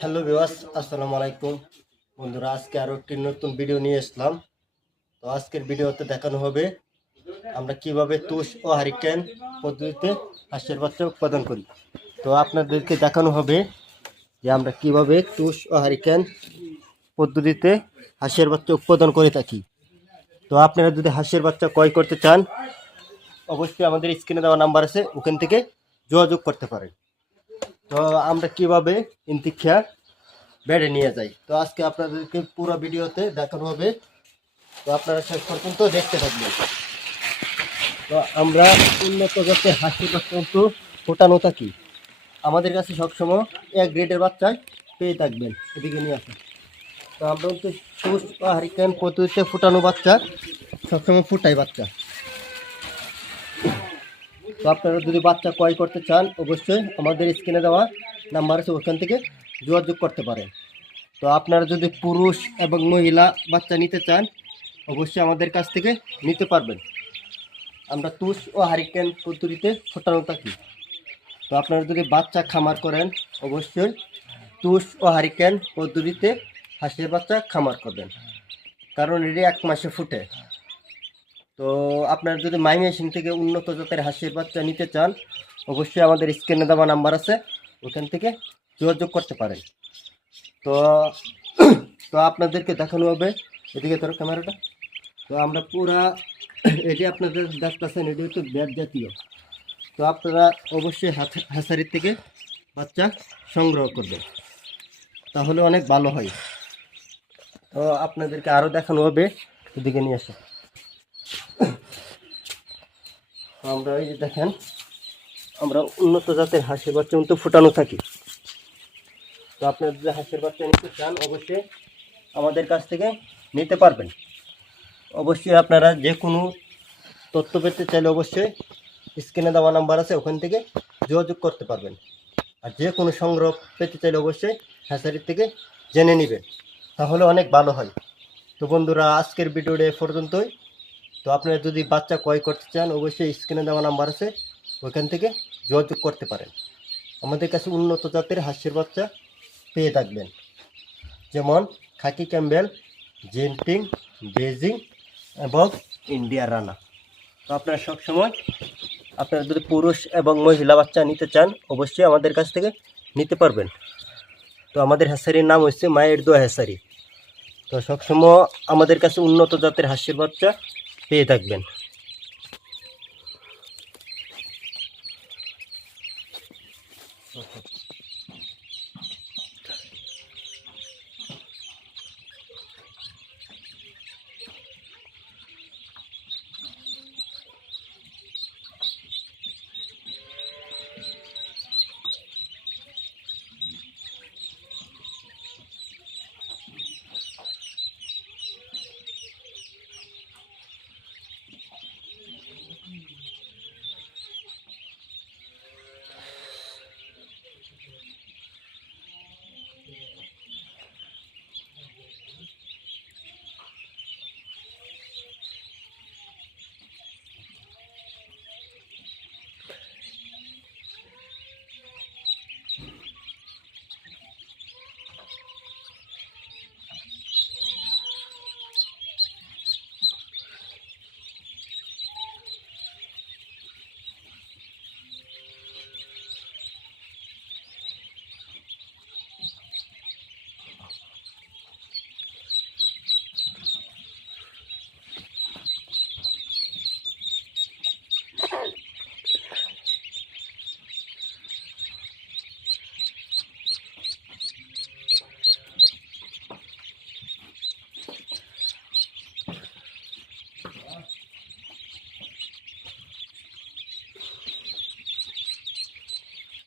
Hello বিওয়াস আসসালামু আলাইকুম। বন্ধুরা, আজকে আরও একটি নতুন ভিডিও নিয়ে আসলাম। তো আজকের ভিডিওতে দেখানো হবে আমরা কীভাবে তুষ ও হারিকেন পদ্ধতিতে হাঁসের বাচ্চা উৎপাদন করি। তো আপনাদেরকে দেখানো হবে যে আমরা কীভাবে তুষ ও হারিকেন পদ্ধতিতে হাঁসের বাচ্চা উৎপাদন করে থাকি। তো আপনারা যদি হাঁসের বাচ্চা ক্রয় করতে চান, অবশ্যই আমাদের স্ক্রিনে দেওয়া নাম্বার আছে, ওখান থেকে যোগাযোগ করতে পারেন। তো আমরা কীভাবে ইন্তিক্ষা বেড়ে নিয়ে যাই? তো আজকে আপনাদেরকে পুরো ভিডিওতে দেখানো হবে। তো আপনারা শেষ পর্যন্ত দেখতে থাকবেন। তো আমরা উন্নত জাতের হাসি কিন্তু ফোটানো থাকি। আমাদের কাছে সবসময় এক গ্রেডের বাচ্চায় পেয়ে থাকবেন। এদিকে নিয়ে আসেন। তো আমরা হচ্ছে সুস্থ হারিকেন পদ্ধতিতে ফুটানো বাচ্চা, সবসময় ফুটাই বাচ্চা। তো আপনারা যদি বাচ্চা ক্রয় করতে চান, অবশ্যই আমাদের স্ক্রিনে দেওয়া নাম্বার আছে ওখান থেকে যোগাযোগ করতে পারেন। তো আপনারা যদি পুরুষ এবং মহিলা বাচ্চা নিতে চান, অবশ্যই আমাদের কাছ থেকে নিতে পারবেন। আমরা তুষ ও হারিকেন পদ্ধতিতে ফোটানো থাকি তো আপনারা যদি বাচ্চা খামার করেন, অবশ্যই তুষ ও হারিকেন পদ্ধতিতে হাঁসের বাচ্চা খামার করবেন। কারণ এটি এক মাসে ফুটে। তো আপনার যদি মাই মেশিন থেকে উন্নত জাতের হাঁসের বাচ্চা নিতে চান, অবশ্যই আমাদের স্ক্রিনে দেওয়া নাম্বার আছে, ওখান থেকে যোগাযোগ করতে পারেন। তো তো আপনাদেরকে দেখানো হবে, এদিকে ধরো ক্যামেরাটা। তো আমরা পুরা এটি আপনাদের দেখতেছেন, এটি হচ্ছে ব্যাট জাতীয়। তো আপনারা অবশ্যই হ্যাচারির থেকে বাচ্চা সংগ্রহ করবেন। তাহলে অনেক ভালো হয়। তো আপনাদেরকে আরও দেখানো হবে, এদিকে নিয়ে আসে তো আমরা এই যে দেখেন, আমরা উন্নত জাতের হাঁসের বাচ্চা কিন্তু ফুটানো থাকি। তো আপনারা যদি হাঁসের বাচ্চা নিতে চান, অবশ্যই আমাদের কাছ থেকে নিতে পারবেন। অবশ্যই আপনারা যে কোনো তথ্য পেতে চাইলে অবশ্যই স্ক্রিনে দেওয়া নাম্বার আছে, ওখান থেকে যোগাযোগ করতে পারবেন। আর যে কোনো সংগ্রহ পেতে চাইলে অবশ্যই হ্যাসারির থেকে জেনে নেবেন, তাহলে অনেক ভালো হয়। তো বন্ধুরা, আজকের ভিডিওটা পর্যন্তই। তো আপনারা যদি বাচ্চা ক্রয় করতে চান, অবশ্যই স্ক্রিনে দেওয়া নাম্বার আছে। ওইখান থেকে যোগাযোগ করতে পারেন। আমাদের কাছে উন্নত জাতের হাসির বাচ্চা পেয়ে থাকবেন। যেমন খাকি ক্যাম্বেল জেন্টিং বেজিং এবং ইন্ডিয়া রানা। তো আপনারা সবসময় আপনারা যদি পুরুষ এবং মহিলা বাচ্চা নিতে চান, অবশ্যই আমাদের কাছ থেকে নিতে পারবেন। তো আমাদের হ্যাসারির নাম হচ্ছে মায়ের দোয়া হ্যাসারি। তো সবসময় আমাদের কাছে উন্নত জাতের হাসির বাচ্চা পেয়ে থাকবেন Okay.